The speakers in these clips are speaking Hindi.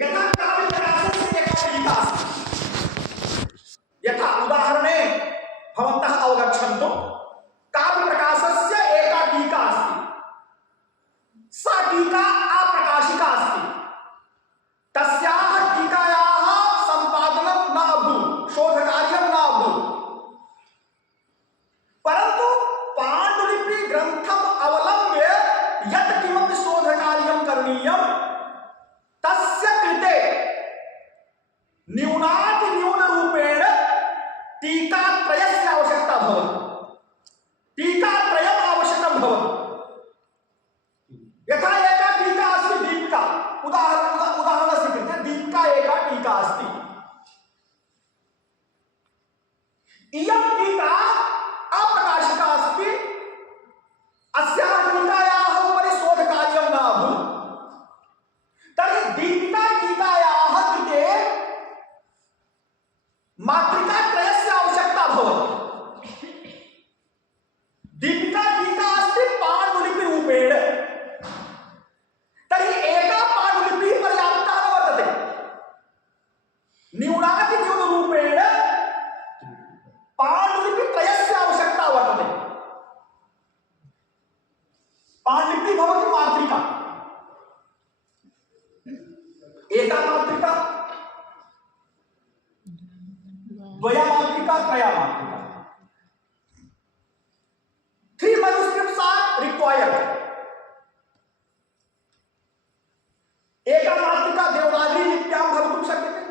यथा काव्यप्रकाशस्य एका टीका अस्ति। यथा उदाहरणे भवन्तः अवगच्छन्तु, काव्यप्रकाशस्य एका टीका अस्ति। सा टीका अप्रकाशिका अस्ति। तस्याः टीकायाः सम्पादनं न अभूत्, शोधकार्यं न अभूत्। परन्तु पाण्डुलिपि ग्रन्थम् अवलम्ब्य यत् किमपि शोधकार्यं करणीयं तस्य कृते न्यूनातिन्यूनरूपेण टीकात्रयस्य आवश्यकता भवति। टीकात्रयम् आवश्यकं भवति। यथा एका टीका अस्ति दीपिका, उदाहरणस्य कृते दीपिका एका टीका अस्ति। इयं टीका अप्रकाशिका अस्ति। अस्याः टीकायाः उपरि शोधकार्यं न अभूत्। तर्हि दीपिका टीकायाः कृते मातृकात्रयस्य आवश्यकता भवति। दीपिका टीका अस्ति पाण्डुलिपिरूपेण। तर्हि एका पाण्डुलिपिः पर्याप्ता न वर्तते। न्यूनातिन्यूनरूपेण पाण्डुलिपित्रयस्य आवश्यकता वर्तते। पाण्डुलिपि भवति मातृका, एका मातृका, द्वया मातृका, त्रया मातृका। 3 manuscripts are required. एका मातृका देवनागरी लिप्यां भवितुं शक्यते,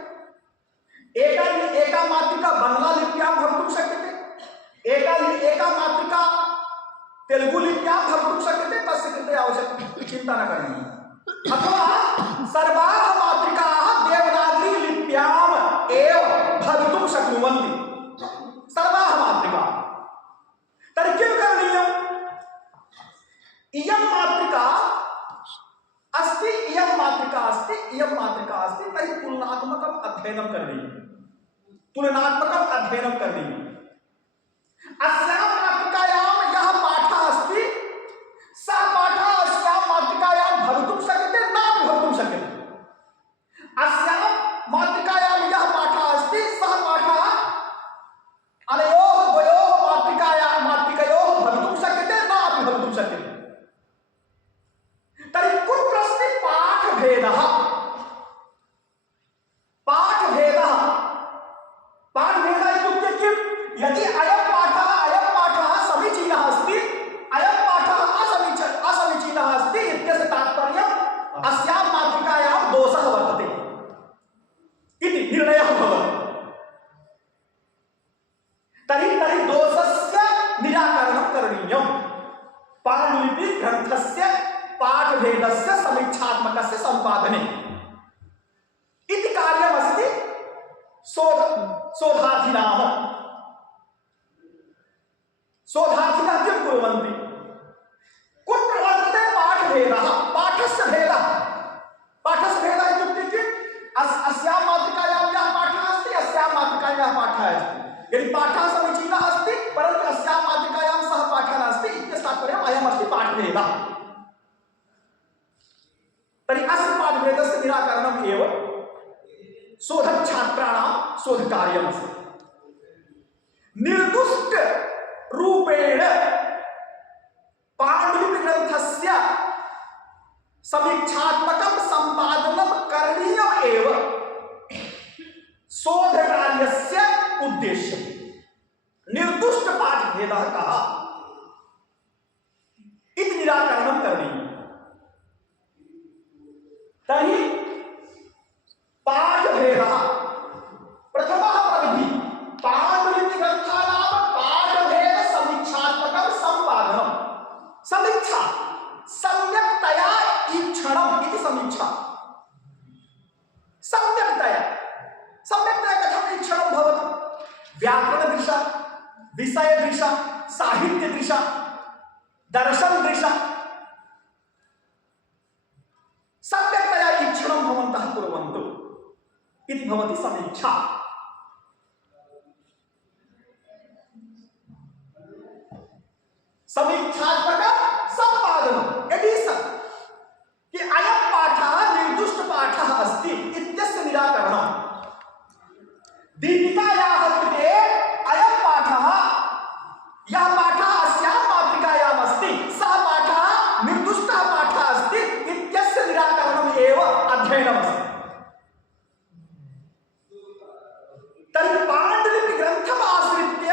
एका मातृका बंगला लिप्यां भवितुं शक्यते, एका मातृका तेलुगु लिप्यां भवितुं शक्यते। तस्य कृते आवश्यकता चिन्ता न करणीया। अथवा सर्वाः मातृकाः देवनागरी लिप्याम् एव भवितुं शक्नुवन्ति, सर्वाः मातृकाः। तर्हि किं करणीयम्? इयं मातृका अस्ति, इयं मातृका अस्ति, इयं मातृका अस्ति। तर्हि तुलनात्मकम् अध्ययनं करणीयम्। तुलनात्मकम् अध्ययनं करणीयम्। अस्यां मातृकायां यः पाठः अस्ति सः पाठः अस्यां मातृकायां भवितुं शक्यते, नापि भवितुं शक्यते। अस्यां मातृकायां यः पाठः अस्ति सः पाठः अनयोः द्वयोः मातृकयोः भवितुं शक्यते, नापि भवितुं शक्यते। तर्हि कुत्र अस्ति पाठभेदः? पाठभेदः इत्युक्ते किं? यदि अयं पाठः समीचीनः अस्ति, अयं पाठः असमीचीनः अस्ति इत्यस्य तात्पर्यम् अस्यां मातृकायां दोषः वर्तते इति निर्णयः भवति। तर्हि दोषस्य निराकरणं करणीयं। पाण्डुलिपि ग्रन्थस्य पाठभेदस्य समीक्षात्मकस्य सम्पादने इति कार्यमस्ति शोधार्थिनाम्। शोधार्थिनः किं कुर्वन्ति? कुत्र वर्तते पाठभेदः? पाठस्य भेदः इत्युक्ते किम्? अस्यां मातृकायां यः पाठः अस्ति, अस्यां मातृकायां यः पाठः अस्ति। यदि पाठः समीचीनः अस्ति परन्तु अस्यां मातृकायां सः पाठः नास्ति इत्यस्य तात्पर्यम् अयमस्ति पाठभेदः। तर्हि अस्य पाठभेदस्य निराकरणम् एव शोधच्छात्राणां शोधकार्यमस्ति। निर्दुष्टरूपेण पाण्डुलिपिग्रन्थस्य समीक्षात्मकं सम्पादनं करणीयम् एव शोधकार्यस्य उद्देश्यम्। निर्दुष्टपाठभेदः कः इति निराकरणं करणीयम्। तर्हि पाठभेदः प्रथमः प्रविधिः पाण्डुलिपिग्रन्थानां पाठभेद समीक्षात्मकं सम्पादनं। समीक्षा सम्यक्तया ईक्षणम् इति समीक्षा। सम्यक्तया कथम् ईक्षणं भवति? व्याकरणदृशा, विषयदृशा, साहित्यदृशा, दर्शनदृशा सम्यक्तया ईक्षणं भवन्तः कुर्वन्तु इति भवति समीक्षा। समीक्षात्मक सम्पादनम् एडिशन कि अयं पाठः निर्दुष्ट पाठः अस्ति अध्ययनमस्ति। तर्हि पाण्डुलिपिग्रन्थम् आश्रित्य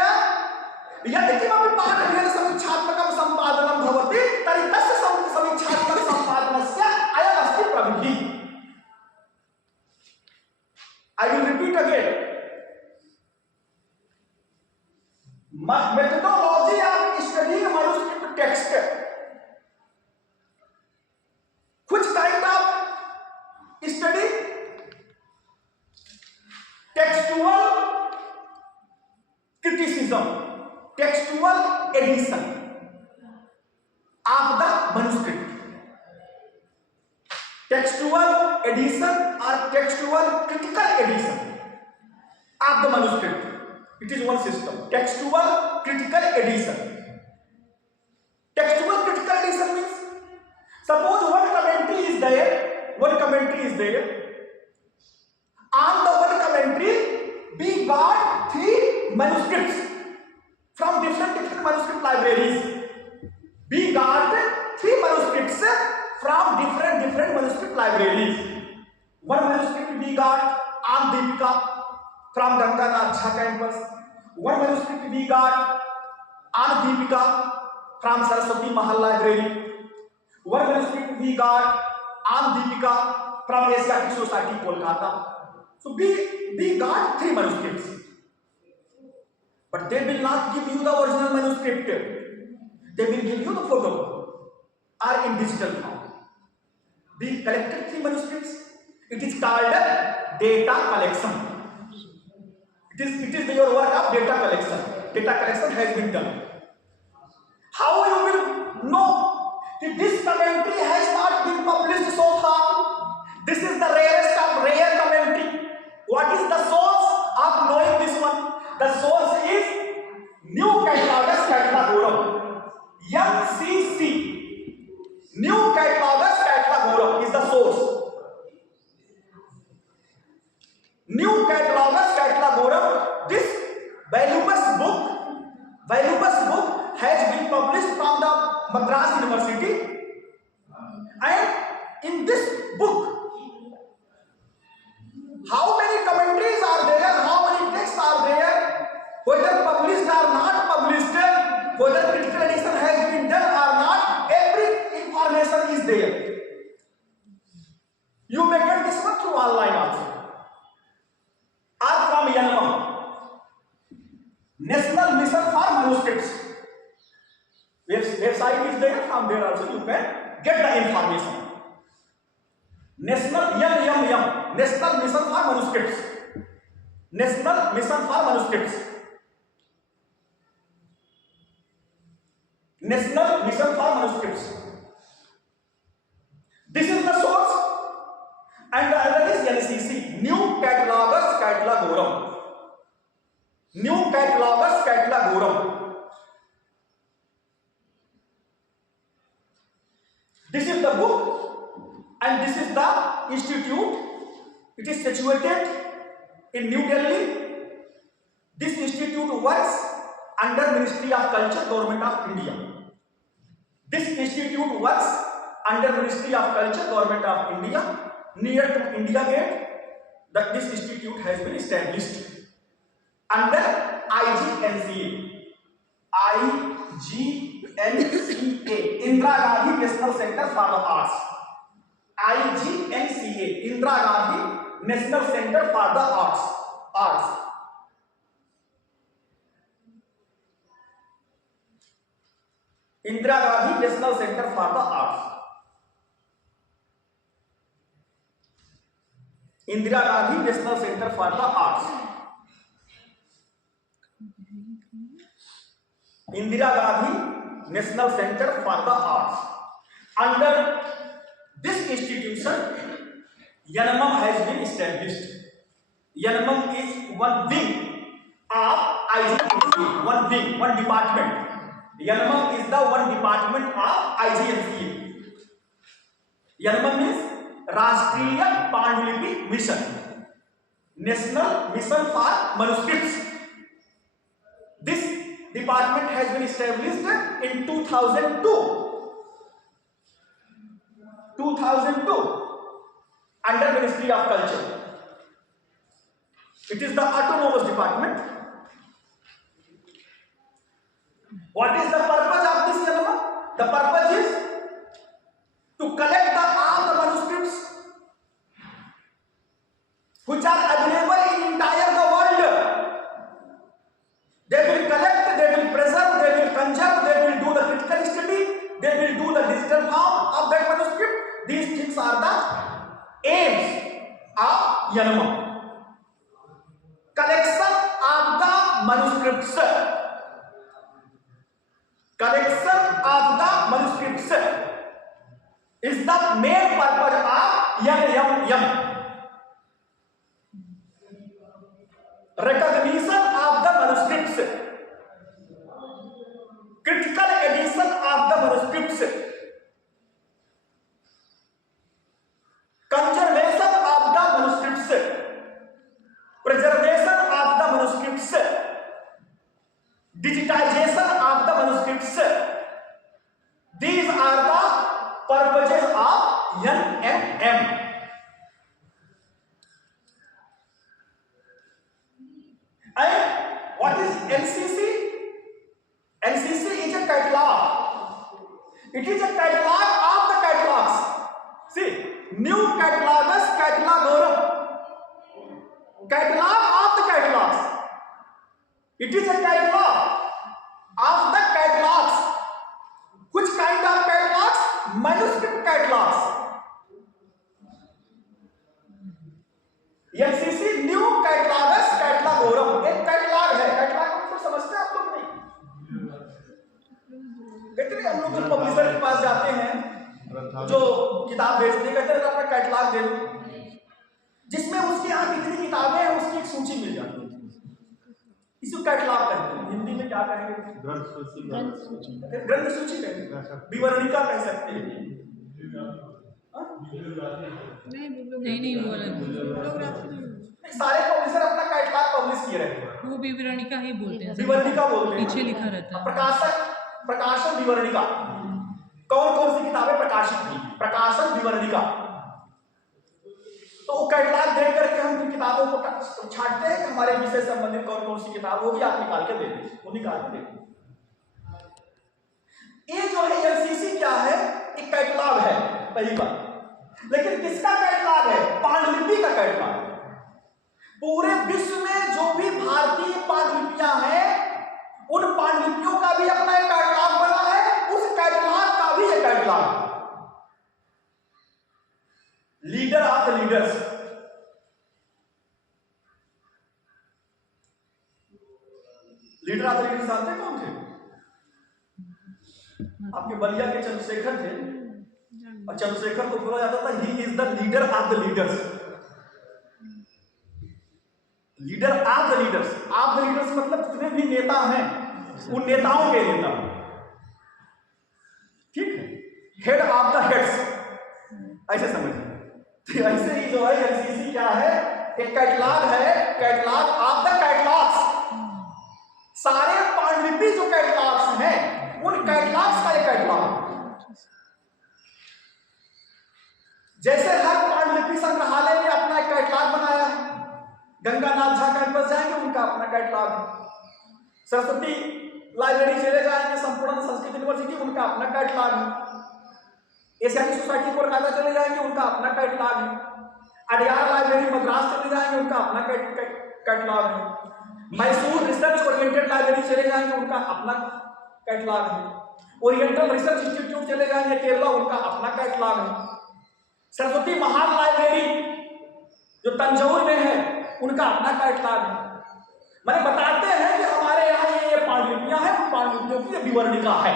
यदि किमपि पाठभेदसमीक्षात्मकं सम्पादनं भवति तर्हि तस्य समीक्षात्मकसम्पादनस्य अयमस्ति प्रविधिः। I will repeat again. Methodology of studying manuscript text. Which kind of study? Textual criticism, textual edition of the manuscript. Textual edition or textual critical edition of the manuscript. It is one system. Textual critical edition. Textual critical edition means, suppose one commentary is there. On the one commentary, we got 3 manuscripts from different manuscript libraries. We got 3 manuscripts from different manuscript libraries. One manuscript we got on Deepika from Ganganath Jha campus. One manuscript we got on Deepika from Saraswati Mahal library. One manuscript we got on Deepika from Asiatic Society Kolkata. So we got 3 manuscripts. But they will not give you the original manuscript. They will give you the photo or in digital form. We collected 3 manuscripts. It is called data collection. It is your work of data collection. Data collection has been done. How you will know that this commentary has not been published so far? This is the rarest of rare commentary. What is the source of knowing this one? The source is New Catalogus Catalogorum. NCC. New Catalogus Catalogorum is the source. New Catalogus Catalogorum. This valuable book has been published from the Madras University, and in this book, how many commentaries are there, how many texts are there, whether published or not published, whether critical edition has been done or not, every information is there. You may get this one through online also. Or from NMM, National Mission for Manuscripts. Website is there, from there also you can get the information. National Mission for Manuscripts. National Mission for Manuscripts. National Mission for Manuscripts. This is the source, and the other is NCC, New Catalogus Catalogorum. New Catalogus Catalogorum. This is the book, and this is the institute. It is situated in New Delhi. This institute works under Ministry of Culture, Government of India. This institute works under Ministry of Culture, Government of India. Near to India Gate, that this institute has been established under IGNCA. IGNCA, Indira Gandhi National Center for the Arts. IGNCA, Indira Gandhi National Center for the Arts. Indira Gandhi National Center for the Arts. Indira Gandhi National Center for the Arts. Indira Gandhi National Center for the Arts. Under this institution, NMM has been established. NMM is one wing of IGNCA. One department. NMM is the one department of IGNCA. NMM is Rashtriya Pandulipi Mission, National Mission for Manuscripts. This department has been established in 2002, under Ministry of Culture. It is the autonomous department. What is the purpose of this Yanama? The purpose is to collect all the manuscripts which are available in entire the world. They will collect, they will preserve, they will conserve, they will do the critical study, they will do the digital form of that manuscript. These things are the aims of Yanama. Collection of the manuscripts. Collection of the manuscripts is the main purpose of YAM. Recognition of the manuscripts, critical edition of the manuscripts, conservation of the manuscripts, preservation of the manuscripts, digitization of the manuscripts. These are the purposes of NMM. And what is NCC? NCC is a catalog. It is a catalog of the catalogs. See, new catalogus catalogorum. Catalog of the catalogs. It is a catalog of the catalogs. Which kind of catalogs? Manuscript catalogs. NCC new catalogus catalogorum एक कैटलॉग है। कैटलॉग को तो समझते हैं आप लोग? नहीं कहते हैं हम लोग जो पब्लिशर के पास जाते हैं जो किताब बेचते हैं, कहते हैं अपना कैटलॉग दे दो, जिसमें उसके यहाँ कितनी किताबें हैं उसकी एक सूची मिल जाती है। इसको कैटलॉग कहते हैं। हिंदी में क्या कहेंगे? ग्रंथ सूची। ग्रंथ सूची कहेंगे, विवरणिका कह सकते हैं। नहीं बोला सारे पब्लिशर अपना कैटलॉग पब्लिश किए रहते हैं, वो विवरणिका ही बोलते हैं, विवरणिका बोलते हैं, पीछे लिखा रहता है। प्रकाशन विवरणिका। कौन कौन सी किताबें प्रकाशित की? प्रकाशन विवरणिका। तो वो कैटलॉग देख करके हम किताबों को छांटते हैं कि हमारे विषय से संबंधित कौन कौन सी किताब, वो भी आप निकाल के दे दें, वो निकाल के दे। ये जो है एलसीसी क्या है? एक कैटलॉग है, पहली बात। लेकिन किसका कैटलॉग है? पांडुलिपि का कैटलॉग। पूरे विश्व में जो भी भारतीय पांडुलिपियां हैं उन पांडुलिपियों का भी अपना एक कैटलॉग बना है, उस कैटलॉग का भी एक catalogue. Leader of the leaders, leader of the leaders जानते हैं कौन थे? आपके बलिया के चंद्रशेखर थे, और चंद्रशेखर को बोला जाता था he is the leader of the leaders. Leader of the leaders, of the leaders मतलब जितने भी नेता हैं उन नेताओं के नेता, ठीक है? हेड ऑफ द हेड्स, ऐसे समझिए। तो ऐसे ही जो है एलसीसी क्या है? एक कैटलॉग है, कैटलॉग ऑफ द कैटलॉग्स। सारे पांडुलिपि जो कैटलॉग्स हैं उन कैटलॉग्स का एक कैटलॉग। जैसे हर पांडुलिपि संग्रहालय ने अपना एक कैटलॉग बनाया है, गंगानाथ झा कैंपस जाएंगे उनका अपना कैटलॉग है, सरस्वती लाइब्रेरी चले जाएंगे संपूर्ण संस्कृत यूनिवर्सिटी उनका अपना कैटलॉग है, एशियाटिक सोसाइटी कोलकाता चले जाएंगे उनका अपना कैटलॉग है, अडियार लाइब्रेरी मद्रास चले जाएंगे उनका अपना कैटलॉग है, मैसूर रिसर्च ओरिएंटेड लाइब्रेरी चले जाएंगे उनका अपना कैटलॉग है, ओरिएंटल रिसर्च इंस्टीट्यूट चले जाएंगे केरला उनका अपना कैटलॉग है, सरस्वती महान लाइब्रेरी जो तंजौर में है उनका अपना कैटलॉग है। मैंने बताते हैं कि हमारे यहाँ ये पांडुलिपियां हैं, उन पांडुलिपियों की विवरणिका है।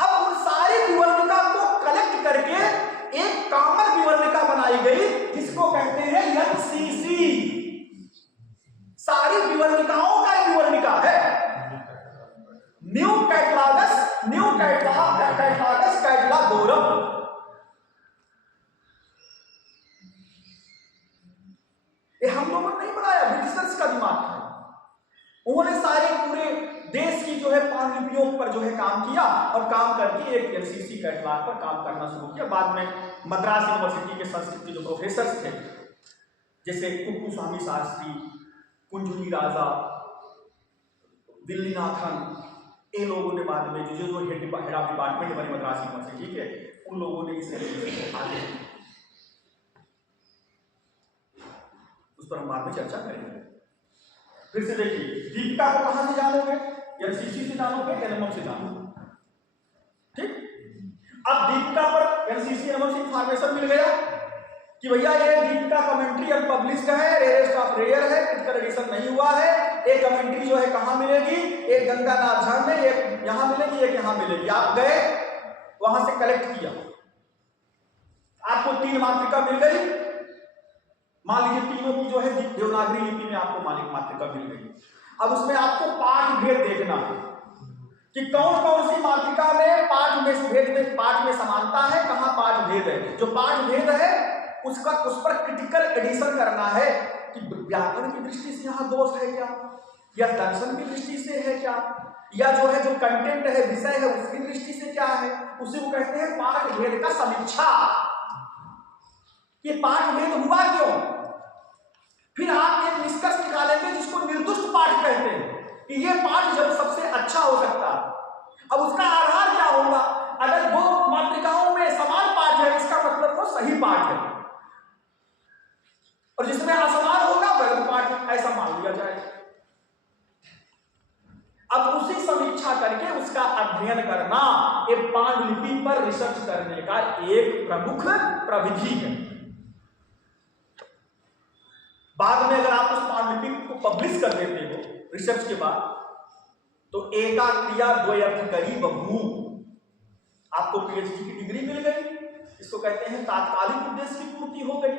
अब उन सारी विवरणिका को कलेक्ट करके एक कॉमन विवरणिका बनाई गई जिसको कहते हैं एनसीसी। सारी विवरणिकाओं का विवरणिका है। New catalogus, new catalogus catalogorum. ये हम लोगों ने नहीं बनाया, ब्रिटिशर्स का दिमाग है। उन्होंने सारे पूरे देश की जो है पांडुलिपियों पर जो है काम किया और काम करके एक एलसीसी कैटलॉग पर काम करना शुरू किया। बाद में मद्रास यूनिवर्सिटी के संस्कृत के जो प्रोफेसर थे जैसे कुप्पुस्वामी शास्त्री, कुंजुनी राजा, दिल्लीनाथन, ये लोगों ने बाद में जो हेड ऑफ डिपार्टमेंट बने मद्रास यूनिवर्सिटी के, उन लोगों ने इस एलसीसी को आगे उस पर हम बाद में चर्चा करेंगे। फिर से देखिए, दीपिका को कहां से जानोगे? एलसीसी से जानोगे, एलएमएम से जानोगे, ठीक। अब दीपिका पर एलसीसी एलएमएम से इंफॉर्मेशन मिल गया कि भैया ये दीपिका कमेंट्री अनपब्लिश्ड है, रेयरेस्ट ऑफ रेयर है, क्रिटिकल एडिशन नहीं हुआ है। एक कमेंट्री जो है कहां मिलेगी? एक गंगा नाथ में, एक यहां मिलेगी, एक यहां मिलेगी। आप गए वहां से कलेक्ट किया, आपको 3 मातृका मिल गई। मान लीजिए तीनों की जो है देवनागरी लिपि में आपको मातृका मिल गई। अब उसमें आपको पाठ भेद देखना है कि कौन कौन सी मातृका में पाठ में समानता है, कहां पाठ भेद है। जो पाठ भेद है उस पर क्रिटिकल एडिशन करना है कि व्याकरण की दृष्टि से यहाँ दोष है क्या, या दर्शन की दृष्टि से है क्या, या जो है जो कंटेंट है, विषय है, उसकी दृष्टि से क्या है। उसी को कहते हैं पाठ भेद का समीक्षा। ये पाठ भेद हुआ क्यों? फिर आप एक निष्कर्ष निकालेंगे जिसको निर्दुष्ट पाठ कहते हैं कि ये पाठ जब सबसे अच्छा हो सकता है। अब उसका आधार क्या होगा? अगर 2 मातृकाओं में समान पाठ है, इसका मतलब वो सही पाठ है, और जिसमें असमान होगा गलत पाठ है, ऐसा मान लिया जाएगा। अब उसी समीक्षा करके उसका अध्ययन करना ये पांडुलिपि पर रिसर्च करने का एक प्रमुख प्रविधि है। बाद में अगर आप उस पांडुलिपि को पब्लिश कर देते हो रिसर्च के बाद, तो एका क्रिया द्वयर्थ करी बभू, आपको पीएचडी की डिग्री मिल गई। इसको कहते हैं तात्कालिक उद्देश्य की पूर्ति हो गई।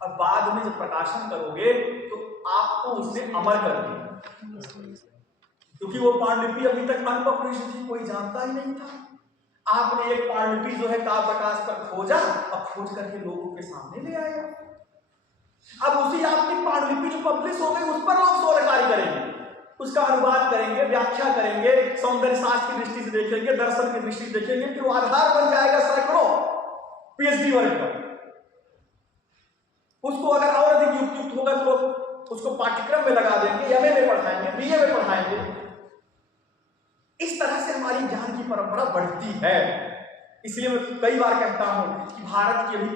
और बाद में जब प्रकाशन करोगे तो आपको उसने अमर कर दिया, क्योंकि वो पांडुलिपि अभी तक अनपब्लिश्ड थी, कोई जानता ही नहीं था। आपने एक पांडुलिपि जो है काव्य प्रकाश पर खोजा और खोज करके लोगों के सामने ले आया। अब उसी आपकी पांडुलिपि जो पब्लिश हो गई उस पर लोग शोध कार्य करेंगे, उसका अनुवाद करेंगे, व्याख्या करेंगे, सौंदर्य शास्त्र की दृष्टि से देखेंगे, दर्शन की दृष्टि से देखेंगे, फिर वो आधार बन जाएगा सैकड़ों पीएचडी वर्ग का। उसको अगर और अधिक युक्त होगा तो लोग उसको पाठ्यक्रम में लगा देंगे, एमए में पढ़ाएंगे, बीए में पढ़ाएंगे। इस तरह से हमारी ज्ञान की परंपरा बढ़ती है। इसलिए मैं कई बार कहता हूं कि भारत की अभी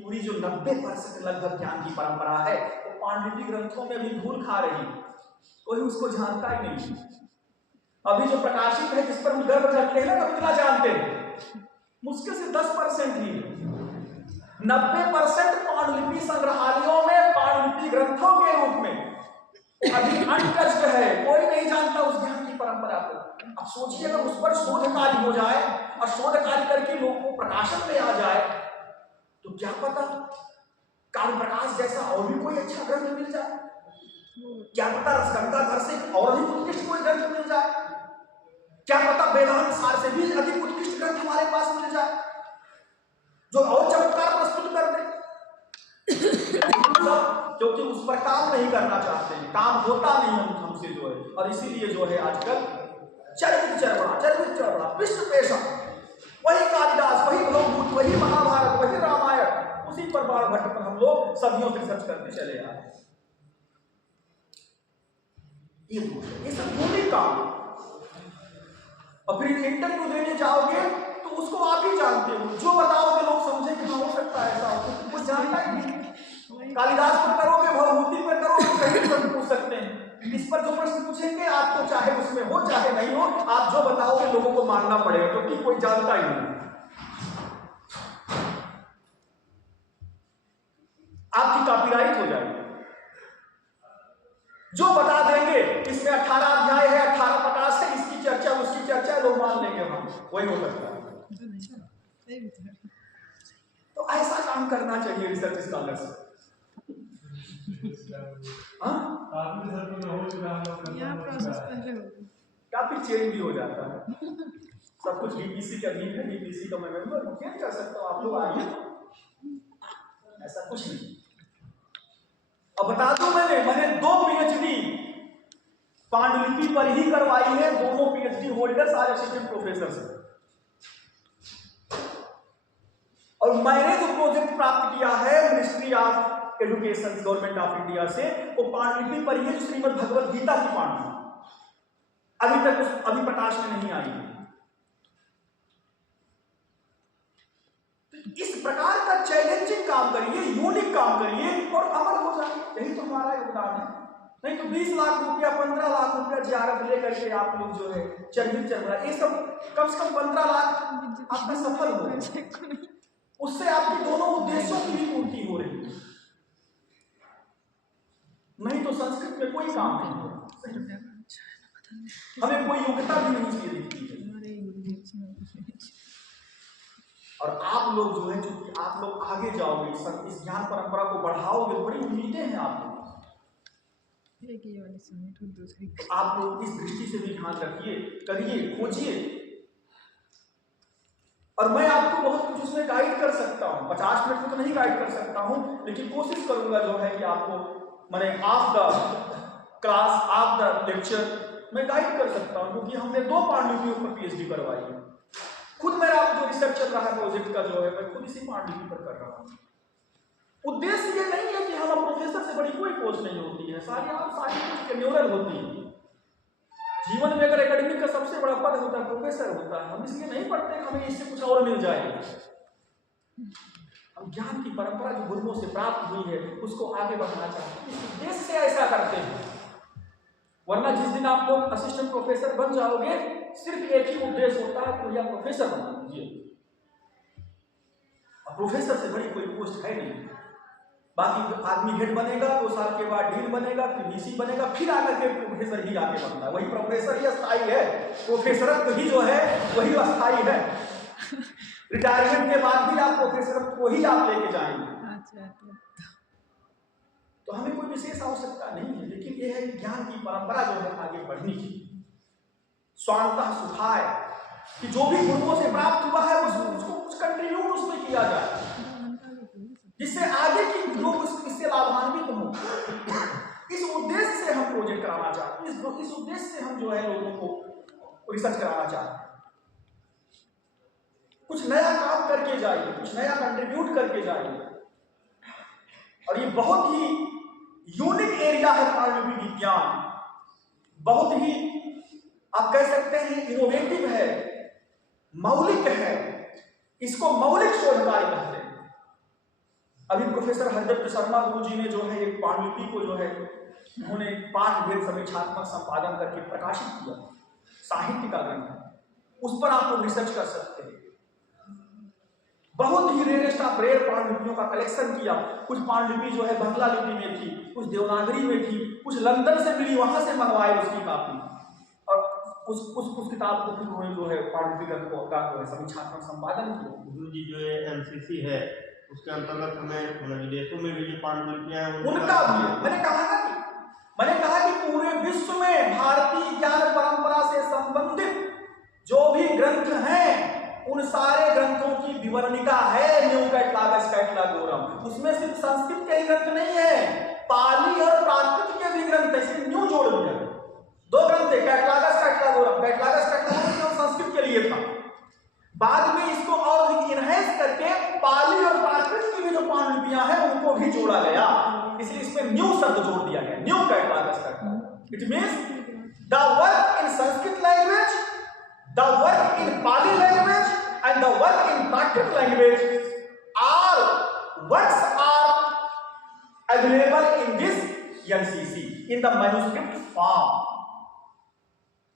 पूरी जो 90% लगभग ज्ञान की परंपरा है वो पांडुलिपि ग्रंथों में भी धूल खा रही है, कोई उसको जानता ही नहीं। अभी जो प्रकाशित है जिस पर हम गर्व करते हैं ना, तो कितना जानते हैं? मुश्किल से 10% ही है। 90% पांडुलिपि संग्रहालयों में पांडुलिपि ग्रंथों के रूप में अभी अनटच्ड है, कोई नहीं जानता उस ज्ञान की परंपरा को। अब सोचिए अगर उस पर शोध कार्य हो जाए और शोध कार्य करके लोगों को प्रकाशन में आ जाए तो क्या पता काव्य प्रकाश जैसा और भी कोई अच्छा ग्रंथ मिल जाए, क्या पता रसगंगाधर से और भी उत्कृष्ट कोई ग्रंथ मिल जाए, क्या पता वेदांत सार से भी अधिक उत्कृष्ट ग्रंथ हमारे पास मिल जाए जो और चमत्कार प्रस्तुत कर दे। क्योंकि उस पर काम नहीं करना चाहते हैं, काम होता नहीं हमसे जो है, और इसीलिए जो है आजकल चरबड़ा विश्व पेशा वही कालिदास, वही भवभूत, वही महाभारत, वही रामायण, उसी पर बाण भट्ट पर हम लोग सदियों से रिसर्च करते चले आ रहे। ये सब भूमि काम। और फिर इंटरव्यू देने जाओगे तो उसको आप ही जानते हो, जो बताओगे लोग समझे कि हाँ हो सकता है ऐसा हो, कुछ जानता ही नहीं। कालिदास पर करोगे, भवभूति पर करोगे, कहीं पर पूछ सकते हैं। इस पर जो प्रश्न पूछेंगे आपको चाहे उसमें हो चाहे नहीं हो, आप जो बताओगे लोगों को मानना पड़ेगा, क्योंकि कोई जानता ही नहीं। आपकी कॉपीराइट हो जाएगी। जो बता देंगे इसमें 18 अध्याय है, 18 प्रकाश है, इसकी चर्चा उसकी चर्चा, लोग मान लेंगे हाँ वही हो सकता है। तो ऐसा काम करना चाहिए रिसर्च स्कॉलर्स। काफी चेंज भी हो जाता है, सब कुछ बीपीसी का अधीन है, बीपीसी का मैं मेंबर हूं, क्या कर सकता हूं, आप लोग आइए, ऐसा कुछ नहीं। अब बता दूं मैंने 2 पीएचडी पांडुलिपि पर ही करवाई है। दोनों पीएचडी होल्डर्स आज असिस्टेंट प्रोफेसर हैं। और मैंने जो प्रोजेक्ट प्राप्त किया है ministry of education government of India से, वो पांडुलिपि पर ही है, जो श्रीमद् भगवत गीता की पांडुलिपि अभी तक अभी प्रकाश में नहीं आई है। इस प्रकार का चैलेंजिंग काम करिए, यूनिक काम करिए और अमल हो जाए। यही तो हमारा योगदान है। नहीं तो 20 लाख रुपया 15 लाख रुपया जीआरएफ लेकर के आप लोग जो है चर्चित चल रहा है, ये सब कम से कम 15 लाख आपका सफल हो, उससे आपके दोनों उद्देश्यों की भी पूर्ति हो रही है। नहीं तो संस्कृत में कोई काम नहीं हो, हमें कोई योग्यता भी नहीं चाहिए दिखती है। और आप लोग जो है, चूंकि आप लोग आगे जाओगे, इस ज्ञान परंपरा को बढ़ाओगे, बड़ी उम्मीदें हैं आप लोग। तो आप लोग इस दृष्टि से भी ध्यान रखिए, करिए, खोजिए। और मैं आपको बहुत कुछ उसमें गाइड कर सकता हूँ। 50 मिनट में तो नहीं गाइड कर सकता हूँ, लेकिन कोशिश करूंगा जो है कि आपको मैंने of the class, of the lecture मैं गाइड कर सकता हूँ, क्योंकि हमने 2 पांडुलिपियों पर पीएचडी करवाई है। खुद मेरा जो रिसर्च चल रहा है प्रोजेक्ट का जो है, मैं खुद इसी पांडुलिपि पर कर रहा हूँ। उद्देश्य ये नहीं है कि हम प्रोफेसर से बड़ी कोई पोस्ट नहीं होती है, सारी कुछ कैन्योरल होती है। जीवन में अगर एकेडमिक का सबसे बड़ा पद होता है प्रोफेसर होता है। हम इसलिए नहीं पढ़ते कि हमें इससे कुछ और मिल जाए। हम ज्ञान की परंपरा जो गुरुओं से प्राप्त हुई है उसको आगे बढ़ाना चाहते हैं, इस उद्देश्य से ऐसा करते हैं। वरना जिस दिन आप लोग असिस्टेंट प्रोफेसर बन जाओगे, सिर्फ एक ही उद्देश्य होता है कि आप प्रोफेसर बन लीजिए। प्रोफेसर से बड़ी कोई पोस्ट है नहीं। बाकी आदमी हेड बनेगा, 2 साल के बाद डीन बनेगा, फिर वीसी बनेगा, फिर आकर के प्रोफेसर ही आगे बनता है। वही प्रोफेसर ही अस्थाई है, प्रोफेसर ही जो है वही अस्थाई है। रिटायरमेंट के बाद भी आप प्रोफेसर को ही आप लेके जाएंगे। तो हमें कोई विशेष आवश्यकता नहीं है, लेकिन यह है ज्ञान की परंपरा जो है आगे बढ़नी चाहिए। स्वांतः सुखाय, कि जो भी गुरुओं से प्राप्त हुआ है उसको कुछ कंट्रीब्यूट उसमें किया जाए, जिससे आगे की लोग इससे लाभान्वित हो। इस उद्देश्य से हम प्रोजेक्ट कराना चाहते हैं, इस उद्देश्य से हम जो है लोगों को रिसर्च कराना चाहते हैं। कुछ नया काम करके जाइए, कुछ नया कंट्रीब्यूट करके जाइए। और ये बहुत ही यूनिक एरिया है पांडुलिपि विज्ञान, बहुत ही आप कह सकते हैं इनोवेटिव है, मौलिक है। इसको मौलिक शोध कार्य कहते हैं। अभी प्रोफेसर हरदत्त शर्मा गुरु जी ने जो है एक पांडुलिपि को जो है उन्होंने पाठ भेद समीक्षात्मक संपादन करके प्रकाशित किया, साहित्य का ग्रंथ है, उस पर आप लोग रिसर्च कर सकते हैं। बहुत ही रेयरेस्ट ऑफ रेयर पांडुलिपियों का कलेक्शन किया। कुछ पांडुलिपि जो है बंगला लिपि में थी, कुछ देवनागरी में थी, कुछ लंदन से मिली, वहां से मंगवाए उसकी कॉपी, और उस किताब को फिर उन्होंने जो है पांडुलिपि का समीक्षात्मक संपादन किया। गुरु जी जो एमसीसी है उसके अंतर्गत हमें विदेशों में भी जो पांडुलिपियां हैं उनका भी है। मैंने कहा कि पूरे विश्व में भारतीय ज्ञान परंपरा से संबंधित जो भी ग्रंथ हैं उन सारे ग्रंथों की विवरणिका है न्यू कैटलॉगस कैटलॉगोरम। उसमें सिर्फ संस्कृत के ही ग्रंथ नहीं है, पाली और प्राकृत के भी ग्रंथ है, इसलिए न्यू जोड़ दिया। 2 ग्रंथ है, कैटलॉगस कैटलॉगोरम। कैटलॉगस कैटलॉगोरम संस्कृत के लिए था, बाद में इसको और इनहेंस करके पाली और प्राकृत की भी जो पांडुलिपियां हैं उनको भी जोड़ा गया, इसलिए इसमें न्यू शब्द जोड़ दिया गया, new catalogus catalogorum. It means the work in Sanskrit language, the work in Pali language and the work in Prakrit language, all works are available in this NCC in the manuscript form।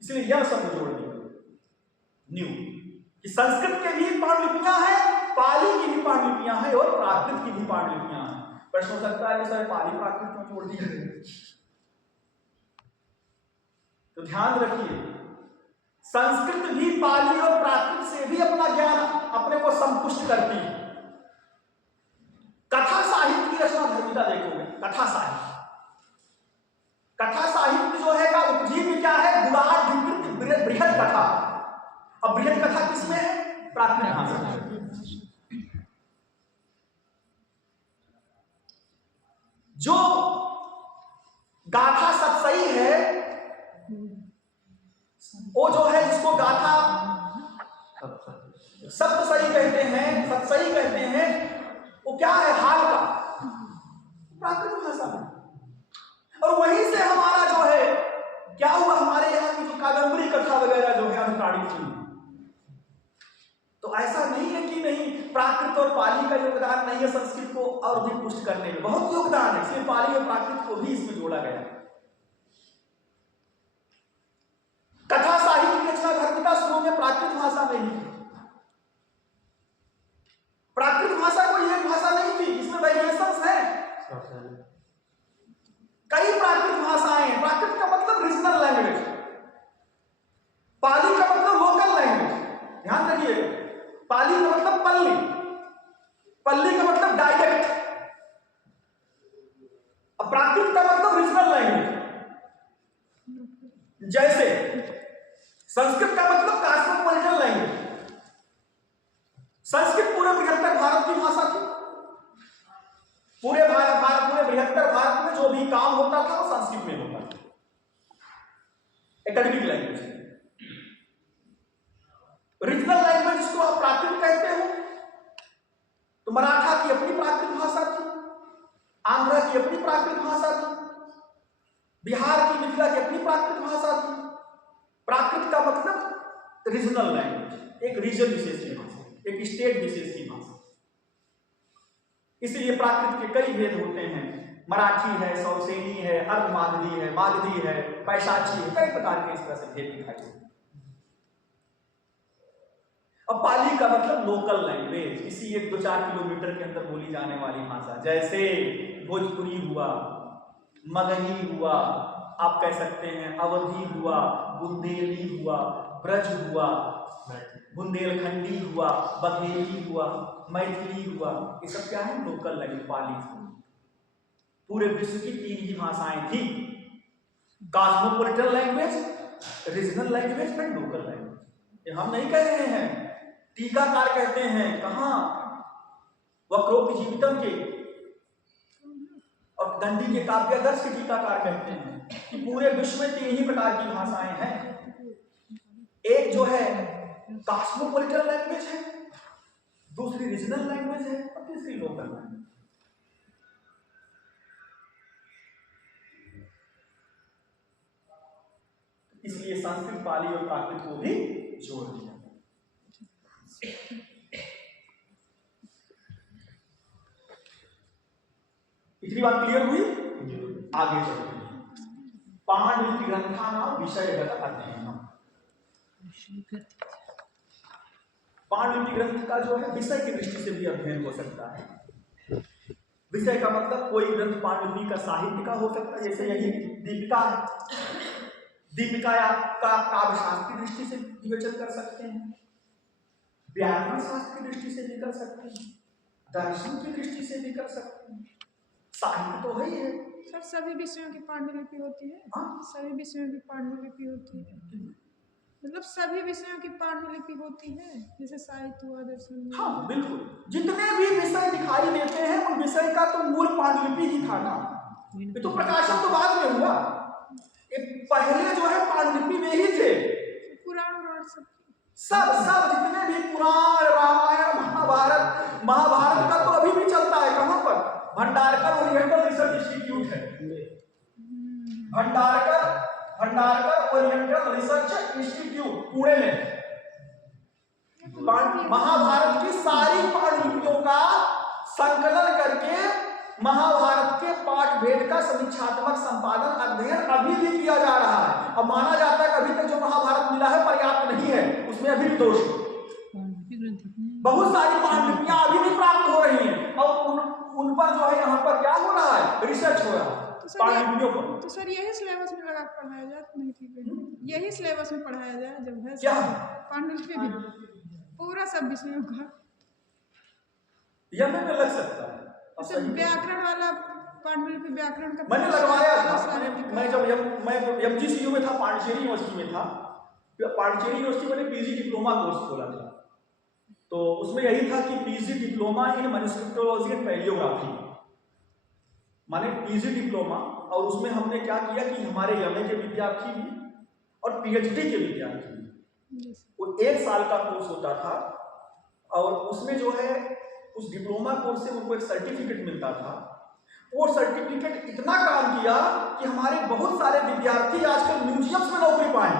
इसलिए यह शब्द जोड़ दिया न्यू, कि संस्कृत के भी पांडुलिपियां हैं, पाली की भी पांडुलिपियां हैं और प्राकृत की भी पांडुलिपियां हैं। प्रश्न हो सकता है कि सर पाली प्राकृत क्यों जोड़ दिया? तो ध्यान रखिए, संस्कृत भी पाली और प्राकृत से भी अपना ज्ञान अपने को संपुष्ट करती है। कथा साहित्य की रचना धर्मिता देखोगे, कथा साहित्य जो है का उपजीव्य क्या है? गुणाढ़ बृहद कथा। अब बृहद कथा किसमें है? प्राकृत भाषा में। जो गाथा सब सही है वो जो है जिसको गाथा सप्त सही कहते हैं, सत्सही कहते हैं, वो क्या है? हाल का प्राकृत भाषा है। और वहीं से हमारा जो है क्या हुआ, हमारे यहाँ की जो कादम्बरी कथा वगैरह जो है अनुप्राणित हुई। तो ऐसा नहीं है कि नहीं, प्राकृत और पाली का योगदान नहीं है संस्कृत को और भी पुष्ट करने में, बहुत योगदान है। सिर्फ पाली और प्राकृत को भी इसमें जोड़ा गया। कथा साहित्य की रचना धर्मिता शुरू में प्राकृत भाषा में ही थी। प्राकृत भाषा कोई एक भाषा नहीं थी, इसमें वेरिएशंस हैं। कई प्राकृत भाषाएं हैं। प्राकृत का मतलब रीजनल लैंग्वेज, पाली का मतलब लोकल लैंग्वेज। ध्यान रखिएगा, पाली का मतलब पल्ली, पल्ली का मतलब डायलेक्ट, और प्राकृत का मतलब रीजनल लैंग्वेज। जैसे संस्कृत का मतलब कॉस्मोपॉलिटन लैंग्वेज। संस्कृत पूरे बृहत्तर भारत की भाषा थी। पूरे बृहत्तर भारत में जो भी काम होता था वो संस्कृत में होता था, एकेडमिक लैंग्वेज। रीजनल लैंग्वेज जिसको आप प्राकृत कहते हो, तो मराठा की अपनी प्राकृत भाषा थी, आंध्र की अपनी प्राकृत भाषा थी, बिहार की मिथिला की अपनी प्राकृत भाषा थी। प्राकृत का मतलब रीजनल लैंग्वेज, एक रीजन विशेष की भाषा, एक स्टेट विशेष की भाषा। इसलिए प्राकृत के कई भेद होते हैं। मराठी है, सौसेनी है, अर्धमागधी है, मागधी है, पैशाची है, कई प्रकार के इस तरह से भेद दिखाई देते हैं। अब पाली का मतलब लोकल लैंग्वेज, इसी 1-2-4 किलोमीटर के अंदर बोली जाने वाली भाषा। जैसे भोजपुरी हुआ, मगही हुआ, आप कह सकते हैं अवधी हुआ, बुंदेली हुआ, ब्रज हुआ, बुंदेलखंडी हुआ, बघेली हुआ, मैथिली हुआ, ये सब क्या है? लोकल लैंग्वेज, पाली। पूरे विश्व की 3 ही भाषाएं थी, cosmopolitan language, regional language and local language. ये हम नहीं कह रहे हैं, टीकाकार कहते हैं। कहां? वक्रोक्ति जीवितम के और दंडी के काव्यादर्श के टीकाकार कहते हैं कि पूरे विश्व में 3 ही प्रकार की भाषाएं हैं। एक जो है कॉस्मोपॉलिटन लैंग्वेज है, दूसरी रीजनल लैंग्वेज है, और तीसरी लोकल लैंग्वेज। इसलिए संस्कृत, पाली और प्राकृत को भी जोड़ दिया। इतनी बात क्लियर हुई? आगे चलते हैं। पांडुलिपि ग्रंथानां विषयगत अध्ययनम्। पांडुलिपि ग्रंथ का जो है विषय की दृष्टि से भी अध्ययन हो सकता है। विषय का मतलब कोई ग्रंथ पांडुलिपि का साहित्य का हो सकता है, जैसे यही दीपिका है। दीपिका का काव्य शास्त्र की दृष्टि से विवेचन कर सकते हैं, व्याकरण शास्त्र की दृष्टि से भी कर सकते हैं, दर्शन की दृष्टि से भी कर सकते हैं। साहित्य तो है ही है। सर सभी विषयों की पांडुलिपि होती है? सभी विषयों की पांडुलिपि होती है, मतलब सभी विषयों की पांडुलिपि होती है, जैसे साहित्य हुआ, दर्शन। हाँ बिल्कुल, जितने भी विषय दिखाई देते हैं उन विषय का तो मूल पांडुलिपि ही था ना। ये तो प्रकाशन तो बाद में हुआ, पहले जो है पांडुलिपि में ही थे। पुराण सब जितने भी पुराण, रामायण, महाभारत का तो अभी भी चलता है। कहाँ पर? भंडारकर ओरिएंटल रिसर्च इंस्टीट्यूट है। Bhandarkar oriental research institute Pune में महाभारत की सारी पांडुलिपियों का संकलन करके महाभारत के पाठ भेद का समीक्षात्मक संपादन अध्ययन अभी भी किया जा रहा है। अब माना जाता है कि अभी तक जो महाभारत मिला है पर्याप्त नहीं है, उसमें अभी भी दोष है। बहुत सारी पांडुलिपियां अभी भी प्राप्त हो रही हैं और उन पर जो है यहाँ पर क्या हो रहा है? रिसर्च हो रहा है पांडुलिपियों पर। तो सर यही सिलेबस में लगा पढ़ाया जाए तो नहीं ठीक है? यही सिलेबस में पढ़ाया जाए जब है क्या पांडुलिपि भी पूरा सब विषयों का यह में लग सकता है। व्याकरण वाला पांडुलिपि, व्याकरण का मैंने लगवाया था। मैं जब मैं एमजीसीयू में था, पांडिचेरी यूनिवर्सिटी में था। पांडिचेरी यूनिवर्सिटी मैंने पीजी डिप्लोमा कोर्स खोला था, तो उसमें यही था कि PG diploma in manuscriptology and palaeography, माने पीजी डिप्लोमा। और उसमें हमने क्या किया कि हमारे एमए के विद्यार्थी भी और पीएचडी के विद्यार्थी। वो 1 साल का कोर्स होता था और उसमें जो है उस डिप्लोमा कोर्स से उनको एक सर्टिफिकेट मिलता था। वो सर्टिफिकेट इतना काम किया कि हमारे बहुत सारे विद्यार्थी आजकल म्यूजियम्स में नौकरी पाए,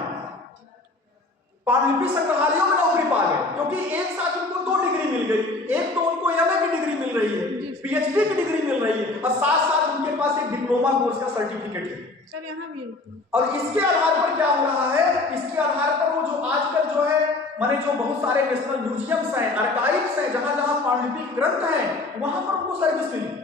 पांडुलिपि संग्रहालयों में नौकरी पा गए, क्योंकि एक साथ उनको 2 डिग्री मिल गई। एक तो उनको एमए की डिग्री मिल रही है, पीएचडी की डिग्री मिल रही है, और साथ साथ उनके पास एक डिप्लोमा कोर्स का सर्टिफिकेट है। सर यहाँ भी और इसके आधार पर क्या हो रहा है, इसके आधार पर वो जो आजकल जो है माने जो बहुत सारे नेशनल म्यूजियम्स हैं, आर्काइव्स हैं, जहां जहां पांडुलिपि ग्रंथ हैं, वहां पर उनको सर्विस मिली।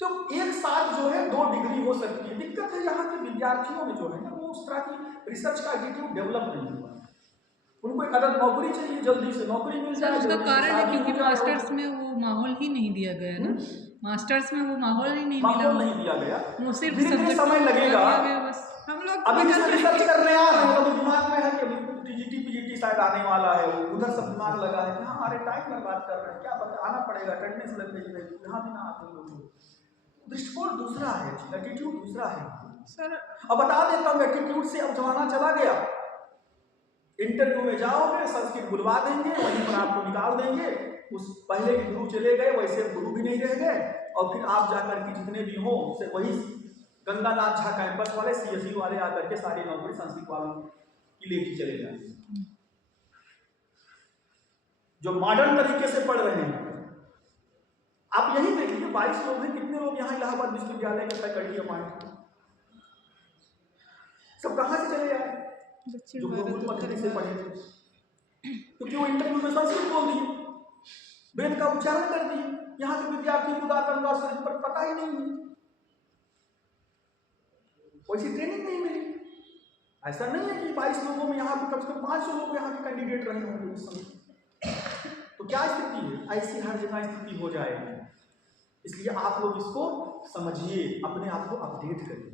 तो एक साथ जो है 2 डिग्री हो सकती है। दिक्कत है यहाँ के विद्यार्थियों में जो है ना, वो उस तरह की रिसर्च का एटीट्यूड डेवलप नहीं हुआ। उनको एक अलग नौकरी चाहिए, जल्दी से नौकरी मिल जाए। उसका कारण है क्योंकि मास्टर्स में वो माहौल ही नहीं दिया गया ना, मास्टर्स में वो माहौल ही नहीं मिला, माहौल नहीं दिया गया। वो सिर्फ धीरे-धीरे समय लगेगा। बस हम लोग अभी जिस रिसर्च करने आ रहे हैं तो दिमाग में है कि टीजीटी पीजीटी शायद आने वाला है, उधर सब दिमाग लगा है कि हाँ अरे टाइम बर्बाद कर रहे हैं, क्या पता आना पड़ेगा, अटेंडेंस लग गई है, यहाँ भी ना आते लोग। दृष्टिकोण दूसरा है, एटीट्यूड दूसरा है सर। अब बता देता हूँ, एटीट्यूड से अब जमाना चला गया। इंटरव्यू में जाओगे, संस्कृत बुलवा देंगे, वहीं पर आपको निकाल देंगे। उस पहले के गुरु चले गए, वैसे गुरु भी नहीं रह गए, और फिर आप जाकर के जितने भी हो से वही गंगानाथ झा कैंपस वाले सीएसयू वाले आकर के सारी नौकरी संस्कृत वालों की लेके चले जाए, जो मॉडर्न तरीके से पढ़ रहे हैं। आप यही देखिए 22 लोग हैं, कितने लोग यहाँ इलाहाबाद विश्वविद्यालय के फैकल्टी अपॉइंट, सब कहाँ से चले आए? जो गुरुकुल पद्धति से पढ़े थे, क्योंकि वो इंटरव्यू में संस्कृत बोल दिए, वेद का उच्चारण कर दिए। यहाँ के विद्यार्थी को दातन शरीर पर पता ही नहीं है, वैसी ट्रेनिंग नहीं मिली। ऐसा नहीं है कि 22 लोगों में यहाँ पे कम से कम 500 लोग यहाँ के कैंडिडेट रहे होंगे उस समय। तो क्या स्थिति है? ऐसी हर जगह स्थिति हो जाएगी। इसलिए आप लोग इसको समझिए, अपने आप को अपडेट करिए,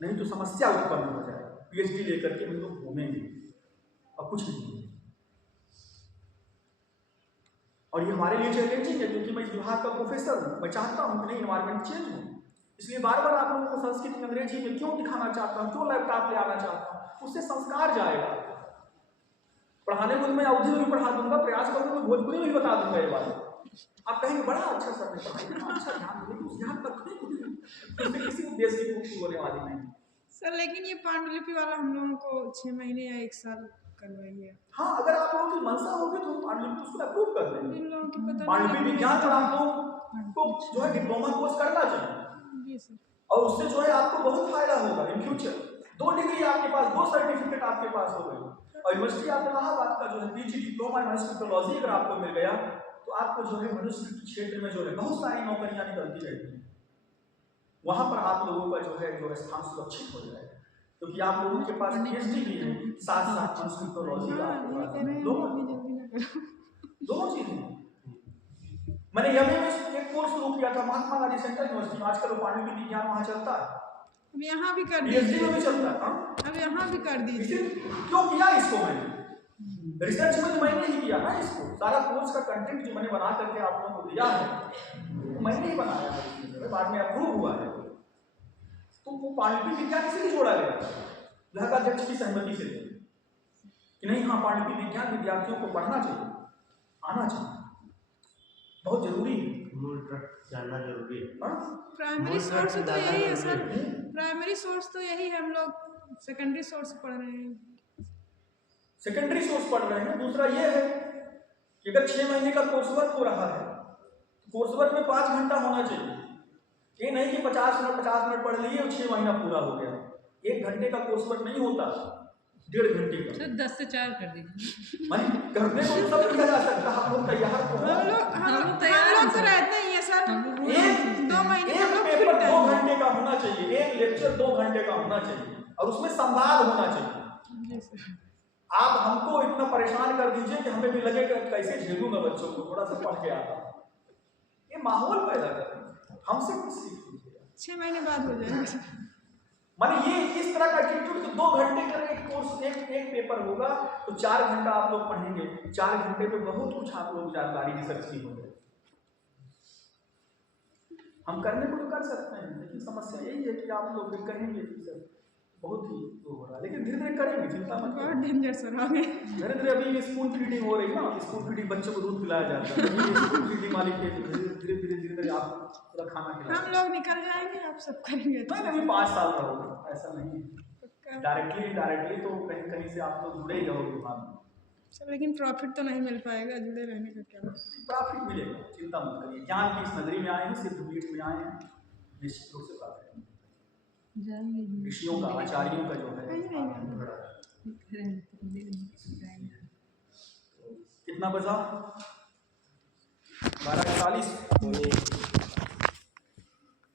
नहीं तो समस्या उत्पन्न हो जाएगी। पीएचडी लेकर के हम लोग घूमेंगे और कुछ नहीं। और ये हमारे लिए चैलेंजिंग है, क्योंकि मैं इस विभाग का प्रोफेसर हूँ। मैं चाहता हूँ कि नहीं एनवायरमेंट चेंज हो, इसलिए बार बार आप लोगों को संस्कृत अंग्रेजी में क्यों दिखाना चाहता हूँ, क्यों लैपटॉप ले आना चाहता हूँ। उससे संस्कार जाएगा। पढ़ाने को मैं अवधि में भी पढ़ा दूंगा, प्रयास करूंगा, मैं भोजपुरी में भी बता दूंगा ये बात। आप कहेंगे बड़ा अच्छा सर ने पढ़ाया, अच्छा ध्यान देंगे, उस ध्यान रखने किसी उद्देश्य की पूर्ति होने वाली नहीं सर। लेकिन ये पांडुलिपि वाला हम लोगों को 6 महीने या 1 साल करवाइए। हाँ, अगर आप लोगों की मंशा होगी तो पांडुलिपि उसको अप्रूव कर देंगे। इन लोगों की पता पांडुलिपि विज्ञान पर आप लोगों को जो है डिप्लोमा कोर्स करना चाहिए जी सर, और उससे जो है आपको बहुत फायदा होगा इन फ्यूचर। 2 डिग्री आपके पास, 2 सर्टिफिकेट आपके पास हो गए, और यूनिवर्सिटी ऑफ इलाहाबाद का जो है पीजी डिप्लोमा इन मनुस्क्रिप्टोलॉजी अगर आपको मिल गया तो आपको जो है मनुस्क्रिप्ट क्षेत्र में जो है बहुत सारी नौकरियां निकलती रहती हैं। वहां पर आप लोगों का जो है स्थान सुरक्षित हो जाएगा, क्योंकि आप लोगों के पास पीएचडी भी है, साथ साथ मनुस्क्रिप्टोलॉजी का दोनों चीजें। मैंने एमए में एक कोर्स शुरू किया था महात्मा गांधी सेंट्रल यूनिवर्सिटी, आजकल पांडुलिपि विज्ञान वहां चलता है, अब यहाँ भी कर पीएचडी दीजिए। में भी चलता है। अब यहाँ भी कर दीजिए। क्यों किया इसको मैंने? रिसर्च में तो मैंने ही किया ना इसको, सारा कोर्स का कंटेंट जो मैंने बना करके आप लोगों को दिया है तो मैंने ही बनाया है, बाद में अप्रूव हुआ है। तो वो पांडुलिपि विज्ञान इसलिए जोड़ा गया विभाग अध्यक्ष की सहमति से कि नहीं, हाँ पांडुलिपि विज्ञान विद्यार्थियों को पढ़ना चाहिए, आना चाहिए, बहुत जरूरी है, जानना जरूरी है। प्राइमरी सोर्स तो यही है सर, प्राइमरी सोर्स तो यही है। हम लोग सेकेंडरी सोर्स पढ़ रहे हैं, सेकेंडरी सोर्स पढ़ रहे हैं। दूसरा ये है कि अगर 6 महीने का कोर्स वर्क हो रहा है तो कोर्स वर्क में 5 घंटा होना चाहिए। ये नहीं कि 50 मिनट पढ़ लिए और 6 महीना पूरा हो गया। 1 घंटे का कोर्स वर्क नहीं होता, 1.5 घंटे का। 10 से 4 कर दीजिए। करने को सब किया जा सकता है, हम लोग तैयार तो हैं। हम लोग तो रहते ही है सर। 2 महीने एक पेपर 2 घंटे का होना चाहिए, एक लेक्चर 2 घंटे का होना चाहिए, और उसमें संवाद होना चाहिए। आप हमको इतना परेशान कर दीजिए कि हमें भी लगे कि कैसे झेलूंगा बच्चों को, थोड़ा सा पढ़ के आता। ये माहौल पैदा करें, हमसे कुछ सीख लीजिए। 6 महीने बाद हो जाएगा। माने ये इस तरह का एटीट्यूड कि 2 घंटे का एक कोर्स, एक पेपर होगा तो 4 घंटा आप लोग पढ़ेंगे। 4 घंटे पे बहुत कुछ आप लोग जानकारी रिसर्च की हो जाए। हम करने को तो कर सकते हैं, लेकिन समस्या यही है कि आप लोग भी कहेंगे कि सर बहुत ही वो हो रहा है, लेकिन धीरे धीरे करेंगे, चिंता मत बहुत करो। डेंजर सर आ गए। धीरे धीरे अभी स्पून फीडिंग हो रही है ना, स्पून फीडिंग बच्चों को दूध पिलाया जाता है, अभी स्पून फीडिंग वाली के धीरे धीरे आप पूरा खाना हम खिलाओ। लोग निकल जाएंगे, आप सब करेंगे तो। नहीं अभी 5 साल रहोगे, ऐसा नहीं है। डायरेक्टली इनडायरेक्टली तो कहीं कहीं से आप लोग जुड़े ही रहोगे बाद में। सर लेकिन प्रॉफिट तो नहीं मिल पाएगा, जुड़े रहने का क्या मतलब। प्रॉफिट मिलेगा, चिंता मत करिए। ज्ञान की इस नगरी में आए हैं, सिर्फ मीट में आए हैं, निश्चित रूप से प्रॉफिट मिलेगा। जाएंगे ऋषियों का, आचार्यों का जो है नहीं नहीं कितना बजा 12:41।